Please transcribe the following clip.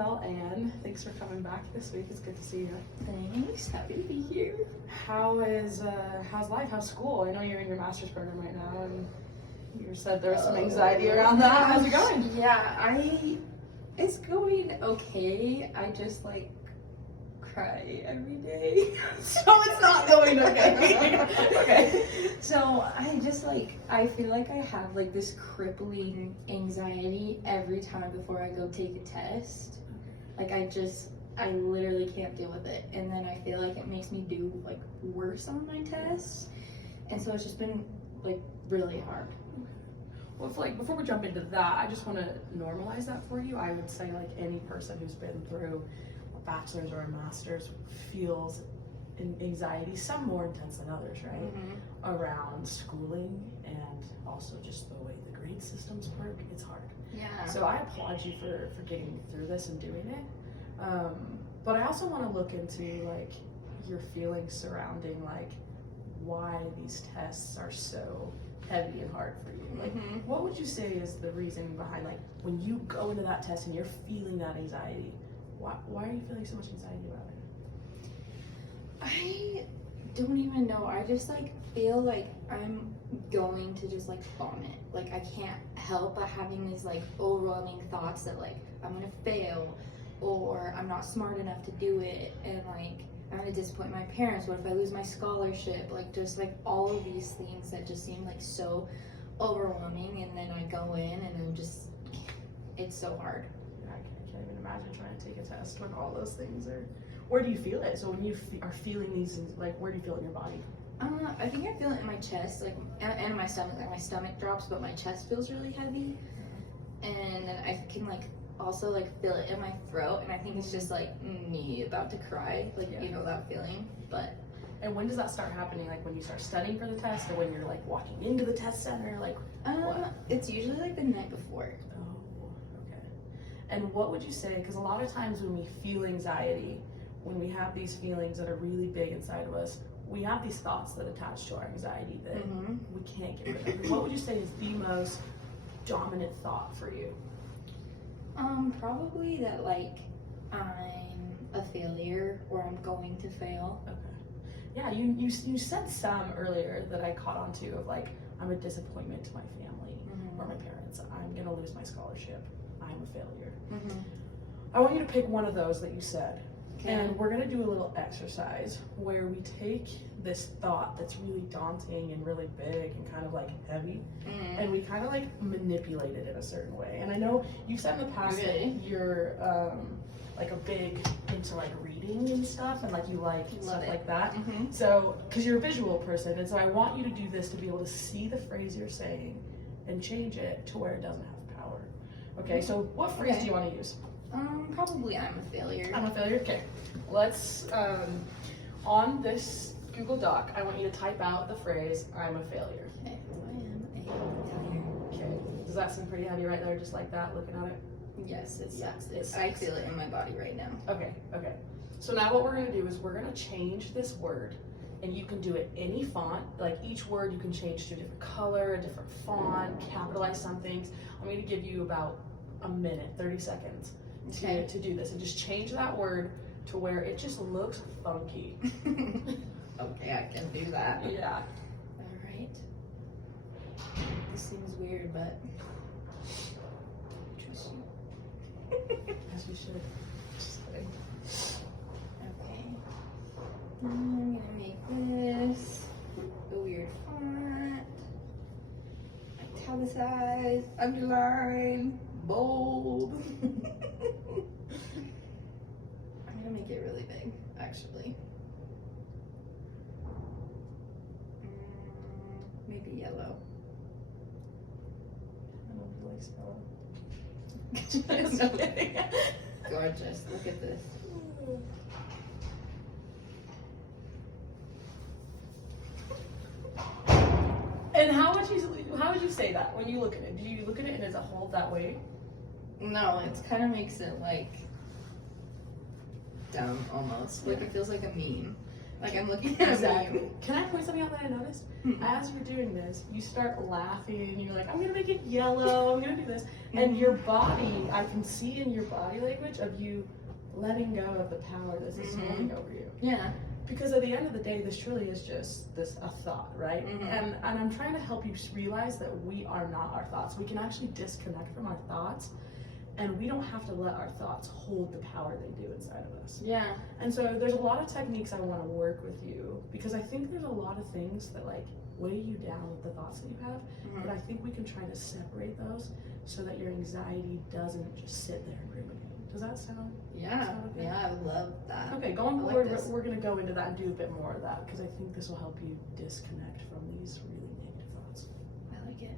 well, Anne. Thanks for coming back this week. It's good to see you. Thanks. Happy to be here. How's life? How's school? I know you're in your master's program right now, and you said there was some anxiety around that. How's it going? Yeah, it's going okay. I just cry every day. So it's not going okay. Okay. So I feel like I have this crippling anxiety every time before I go take a test. I literally can't deal with it. And then I feel like it makes me do worse on my tests. And so it's just been really hard. Well, before we jump into that, I just want to normalize that for you. I would say any person who's been through a bachelor's or a master's feels anxiety, some more intense than others, right? Mm-hmm. Around schooling and also just the way the grade systems work. It's hard. Yeah. So I applaud you for getting through this and doing it. But I also want to look into your feelings surrounding why these tests are so heavy and hard for you. What would you say is the reason behind when you go into that test and you're feeling that anxiety? Why are you feeling so much anxiety about it? I don't even know. I just feel like I'm going to just vomit. I can't help but having these overwhelming thoughts that I'm gonna fail, or I'm not smart enough to do it, and I'm gonna disappoint my parents. What if I lose my scholarship? Just all of these things that just seem so overwhelming, and then I go in and then it's so hard. Yeah, I can't even imagine trying to take a test when all those things are. Where do you feel it? So when you are feeling these things, where do you feel it in your body? I think I feel it in my chest, and my stomach. My stomach drops, but my chest feels really heavy, and then I can also feel it in my throat, and I think it's just me about to cry, you know that feeling. But and when does that start happening? When you start studying for the test, or when you're walking into the test center? What? It's usually the night before. Oh, okay. And what would you say? Because a lot of times when we feel anxiety, when we have these feelings that are really big inside of us, we have these thoughts that attach to our anxiety that we can't get rid of. What would you say is the most dominant thought for you? Probably that I'm a failure, or I'm going to fail. Okay. Yeah, you said some earlier that I caught on to of I'm a disappointment to my family or my parents. I'm gonna lose my scholarship. I'm a failure. I want you to pick one of those that you said. Okay. And we're gonna do a little exercise where we take this thought that's really daunting and really big and kind of heavy, and we kind of manipulate it in a certain way. And I know you've said in the past that you're a big into reading and stuff, and you stuff like that. So, because you're a visual person, and so I want you to do this to be able to see the phrase you're saying and change it to where it doesn't have power. Okay. So, what phrase do you want to use? Probably I'm a failure. I'm a failure? Okay. Let's, on this Google Doc, I want you to type out the phrase, I'm a failure. Okay, I am a failure. Okay. Does that seem pretty heavy right there, just like that, looking at it? Yes, it Yeah, sucks. it sucks. I feel it in my body right now. Okay, okay. So now what we're gonna do is we're gonna change this word, and you can do it any font. Each word you can change to a different color, a different font, capitalize some things. I'm gonna give you about a minute, 30 seconds. To do this, and just change that word to where it just looks funky. Okay, I can do that. Yeah. Alright. This seems weird, but trust you. As we should. Just kidding. Okay. I'm gonna make this a weird font. Italicize, underline, bold. I'm gonna make it really big, actually. Maybe yellow. I don't feel spelling. Just kidding. Gorgeous. Look at this. And how would you say that when you look at it? Do you look at it and does it hold that way? No, it kind of makes it dumb almost. It feels like a meme. Like I'm looking at Exactly. you. Can I point something out that I noticed? Mhm. As you're doing this, you start laughing. You're like, I'm gonna make it yellow. I'm gonna do this, and your body, I can see in your body language of you letting go of the power that's holding over you. Yeah. Because at the end of the day, this truly is just a thought, right? Mhm. And I'm trying to help you realize that we are not our thoughts. We can actually disconnect from our thoughts, and we don't have to let our thoughts hold the power they do inside of us. Yeah. And so there's a lot of techniques I want to work with you, because I think there's a lot of things that like weigh you down with the thoughts that you have, but I think we can try to separate those so that your anxiety doesn't just sit there and ruminate. Does that sound? Yeah. sound okay? Yeah, I love that. Okay, going I like forward, this. we're going to go into that and do a bit more of that, because I think this will help you disconnect from these really negative thoughts. I like it.